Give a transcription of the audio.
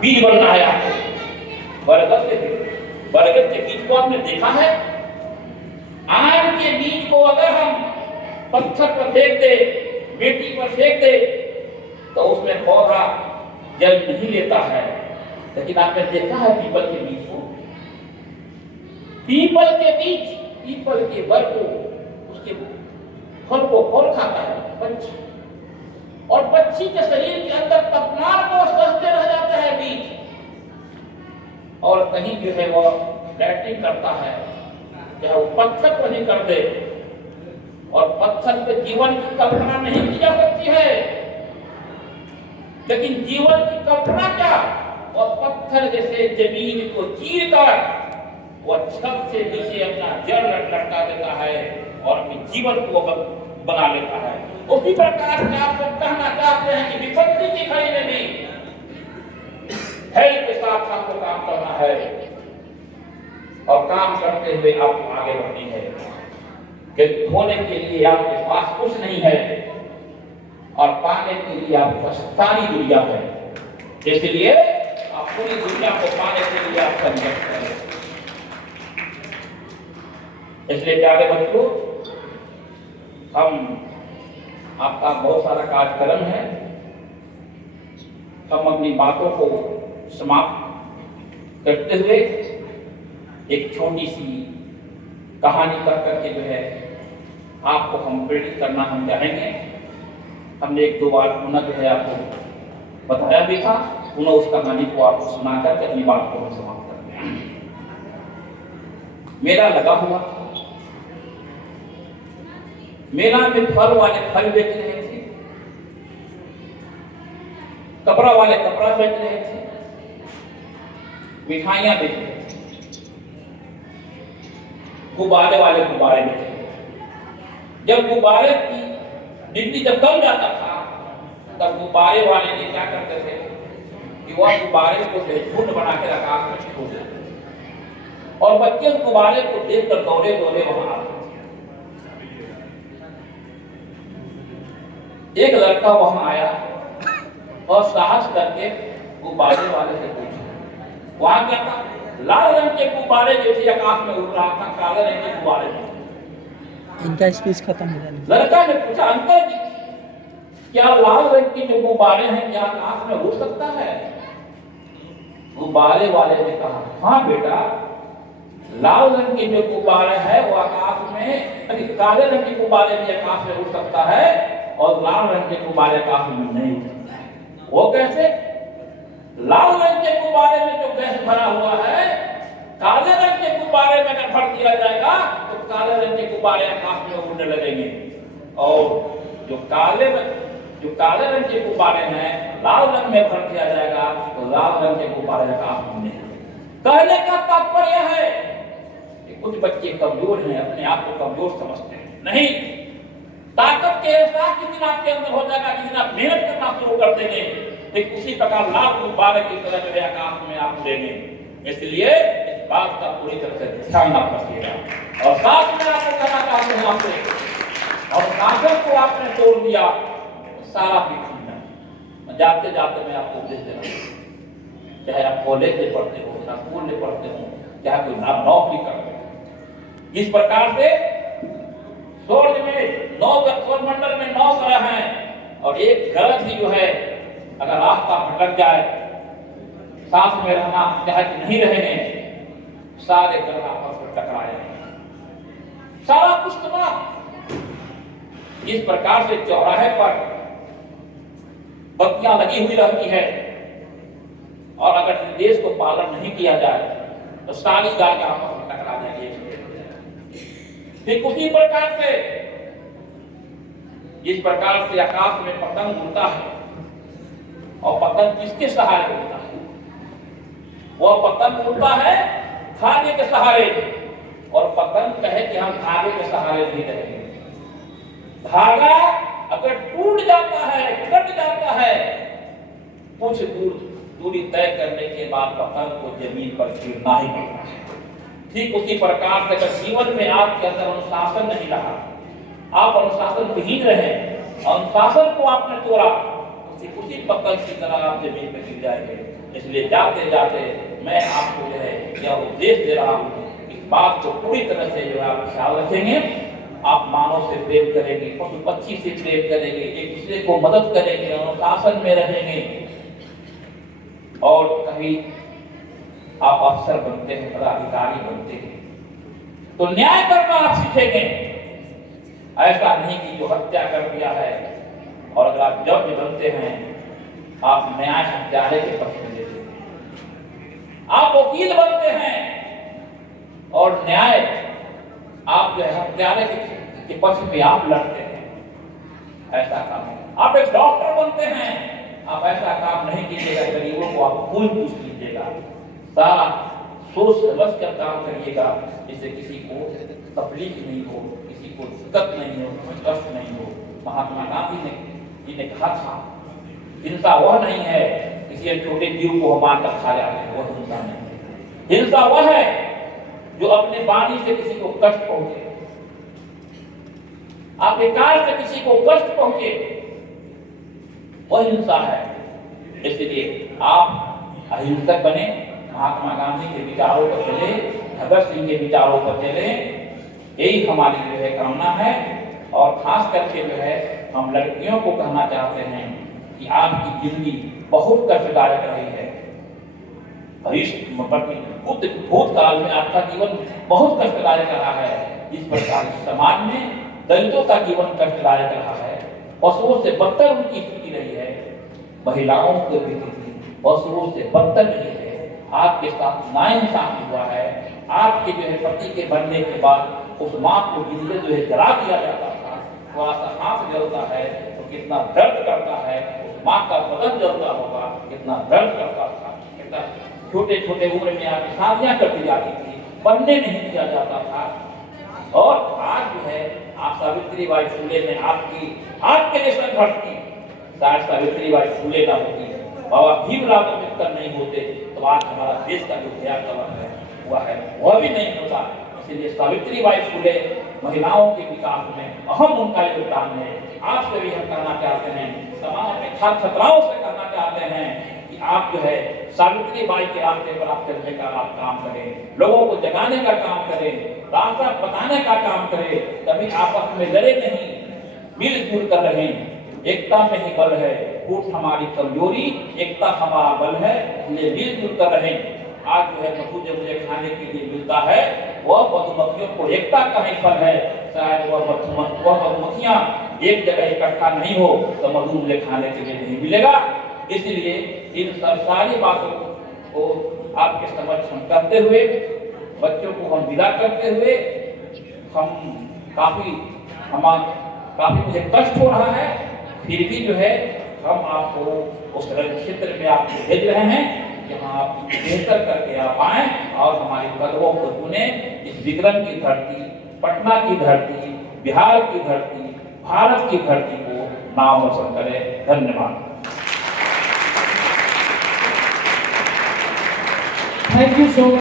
बीज बनना है आपको। बरगद के बीज को आपने देखा है? आम के बीज को अगर हम पत्थर पर फेंक दे, मिट्टी पर फेंक दे, तो उसमें पौधा जल नहीं लेता है। लेकिन आपने देखा है पीपल के बीज को? पीपल के बीज, पीपल के बर को, उसके फल को कौन खाता है? पक्षी। और पक्षी के शरीर के अंदर तापमान को सहते रह जाता है बीज, और कहीं जो है वो लैट्रिन करता है, चाहे वो पत्थर पर ही कर दे। और पत्थर पे जीवन की कल्पना नहीं की जा सकती है, लेकिन जीवन की कल्पना क्या, और पत्थर जैसे जमीन को चीर कर वह छत से नीचे अपना जड़ लटका देता है और अपने जीवन को बना लेता है। उसी प्रकार से आप सब कहना चाहते हैं कि विपत्ति की घड़ी में भी धैर्य के साथ आपको काम करना है, और काम करते हुए आपको आगे बढ़नी है। कि होने के लिए आपके पास कुछ नहीं है, और पाने के लिए आपके पास सारी दुनिया है। इसलिए आप पूरी दुनिया को पाने के लिए आप संघर्ष करें। इसलिए प्यारे बच्चों, हम आपका बहुत सारा कार्यक्रम है, हम अपनी बातों को समाप्त करते हुए एक छोटी सी कहानी कर करके जो है आपको हम प्रेरित करना हम चाहेंगे। हमने एक दो बार पुनः जो है आपको बताया भी था, पुनः उस कहानी को आपको सुनाकर अपनी बात को हम समाप्त करते हैं। मेला लगा हुआ, मेला में फल वाले फल बेच रहे थे, कपड़ा वाले कपड़ा बेच रहे थे, मिठाइयां बेच रहे थे, गुब्बारे वाले गुब्बारे बेच रहे थे। जब गुब्बारे की बिक्री जब कम जाता था, तब गुब्बारे वाले ने क्या करते थे कि वह गुब्बारे को झुंड बना के आकाश में छोड़ देते, और बच्चे उस गुब्बारे को देखकर दौड़े दौड़े वहां आते। एक लड़का वहां आया और साहस करके गुब्बारे वाले से पूछा, वहां क्या था? लाल रंग के गुब्बारे जो थे आकाश में उड़ रहा था, काले रंग के गुब्बारे थे। इनका स्पीच खत्म हो गया। लड़का ने पूछा, अंकल जी क्या लाल रंग के जो गुब्बारे हैं क्या आकाश में उड़ सकता है? गुब्बारे वाले ने कहा, हाँ बेटा, लाल रंग के जो गुब्बारे हैं वो आकाश में, काले रंग के गुब्बारे भी आकाश में उड़ सकता है, और लाल रंग के गुब्बारे आकाश में नहीं उड़ सकता है। वो कैसे? लाल रंग के गुब्बारे में जो गैस भरा हुआ है, काले रंग के गुब्बारे में अगर भर दिया जाएगा तो काले रंग के गुब्बारे आकाश में उड़ने लगेंगे, और जो काले रंग के गुब्बारे हैं लाल रंग में भर दिया जाएगा तो लाल रंग के गुब्बारे आकाश में उड़ने लगेंगे। कहने का तात्पर्य है कि कुछ बच्चे कमजोर हैं, अपने आप को कमजोर समझते हैं। नहीं, ताकत के एहसास जिस दिन आपके अंदर हो जाएगा, जिस दिन आप मेहनत करना शुरू कर देंगे, एक उसी प्रकार लाल गुब्बारे की तरह जो है आकाश में आप उड़ेंगे। इसलिए इस बात का पूरी तरह से ध्यान आप रखिएगा। और साथ में आपको कहना चाहते हैं आपसे, और शासन को आपने तोड़ दिया, सारा पीछे जाते जाते मैं आपको उपदेश देना, चाहे आप कॉलेज में पढ़ते हो, चाहे स्कूल में पढ़ते हो, चाहे कोई नौकरी करते हो, जिस प्रकार से सूर्य में 9 सौरमंडल में 9 ग्रह हैं, और एक ग्रह भी जो है अगर रास्ता भटक जाए, सांस में रहना चाहे नहीं रहेंगे, सारे ग्रह आपस में टकरा जाएंगे, सारा कुछ तबाह। इस प्रकार से चौराहे पर बत्तियां लगी हुई रहती है, और अगर निर्देश को पालन नहीं किया जाए तो सारी गाड़ियां आपस में टकरा जाएंगी। ठीक उसी प्रकार से जिस प्रकार से आकाश में पतंग उड़ता है, और पतंग किसके सहारे उड़ता है? वह पतंग उड़ता है धागे के सहारे, और पतंग कहे कि हम धागे के सहारे नहीं रहेंगे। धागा अगर टूट जाता है, कट जाता है, कुछ दूरी तय करने के बाद पतंग को जमीन पर गिरना ही पड़ता है। ठीक उसी प्रकार से अगर जीवन में आपके अंदर अनुशासन नहीं रहा, आप अनुशासन विहीन रहे, अनुशासन को आपने तोड़ा, उसी पत्थर की तरह आप जमीन पे गिर जाएंगे। इसलिए जाते जाते मैं आपको जो है यह उपदेश दे रहा हूँ, इस बात को पूरी तरह से जो है आप ख्याल रखेंगे। आप मानव से प्रेम करेंगे, पशु पक्षी से प्रेम करेंगे, एक दूसरे को मदद करेंगे, अनुशासन में रहेंगे, और कभी आप अफसर बनते हैं, पदाधिकारी बनते हैं तो न्याय करना आप सीखेंगे। ऐसा नहीं कि जो हत्या कर दिया है, और अगर आप जज बनते हैं आप न्याय हत्यारे के पक्ष में लेते हैं। आप वकील बनते हैं और न्याय आप जो है हत्यारे के पक्ष में आप लड़ते हैं। ऐसा काम है। आप एक डॉक्टर बनते हैं, आप ऐसा काम नहीं कीजिएगा गरीबों को आप फूल पूछ लीजिएगा। सारा सोच समझ कर काम करिएगा, जिससे किसी को तकलीफ नहीं हो, किसी को दिक्कत नहीं हो, कष्ट नहीं हो। महात्मा गांधी जी ने कहा था, हिंसा वह नहीं है किसी छोटे जीव को मार कर खा जाते हैं, वह हिंसा नहीं है। हिंसा वह है जो अपने वाणी से किसी को कष्ट पहुंचे, आपके कार्य से किसी को कष्ट पहुंचे, वह हिंसा है। इसलिए आप अहिंसक बने, महात्मा गांधी के विचारों पर चले, भगत सिंह के विचारों पर चले, यही हमारी जो है कामना है। और खास करके जो है हम लड़कियों को कहना चाहते हैं कि आपकी जिंदगी बहुत कष्टदायक रही है। भूतकाल में आपका जीवन बहुत कष्टदायक रहा है। इस प्रकार समाज में दलितों का जीवन कष्टदायक रहा है, पशुओं से बदतर उनकी स्थिति रही है। महिलाओं की स्थिति पशुओं से बदतर रही है। आपके साथ नाइंसाफी हुआ है। आपके जो है पति के बनने के बाद उस माँ को जिंदगी जो है जला दिया जाता था। थोड़ा सा हाथ जलता है तो कितना दर्द करता है, उस माँ का बदन जलता होगा कितना दर्द करता था। कितना छोटे छोटे उम्र में आपकी शादियां कर दी जाती थी, पढ़ने नहीं दिया जाता था। और आज जो है आप सावित्रीबाई फुले ने आपके लिए संघर्ष की। शायद सावित्रीबाई फुले ना होती, बाबा भीमराव अम्बेडकर नहीं होते तो आज हमारा देश का जो हुआ है वह भी नहीं होता। इसलिए सावित्रीबाई फुले महिलाओं के विकास में अहम उनका योगदान है। आपसे भी हम कहना चाहते हैं, तमाम अपने छात्र छात्राओं से कहना चाहते हैं कि आप जो है सावित्रीबाई के रास्ते पर आप चलने का आप काम करें, लोगों को जगाने का काम करें, रास्ता बताने का काम करें। कभी आपस में लड़े नहीं, मिलजुल कर रहें। एकता में ही बल है, फूट हमारी कमजोरी, एकता हमारा बल है, इसलिए मिलजुल कर रहें। आज जो है मधु जब मुझे खाने के लिए मिलता है वह मधुमक्खियों को एकता का ही फल है। शायद वह मधुमक्खियां एक जगह इकट्ठा नहीं हो तो मधु मुझे खाने के लिए नहीं मिलेगा। इसलिए इन सब सारी बातों को आपके समक्ष हम करते हुए, बच्चों को हम विदा करते हुए, काफी मुझे कष्ट हो रहा है, फिर भी जो है हम आपको उस क्षेत्र में आपको भेज रहे हैं जहाँ आप बेहतर करके आप आए और हमारे कदमों को चुने। इस विक्रम की धरती, पटना की धरती, बिहार की धरती, भारत की धरती को नाम रोशन करें। धन्यवाद। Thank you so much.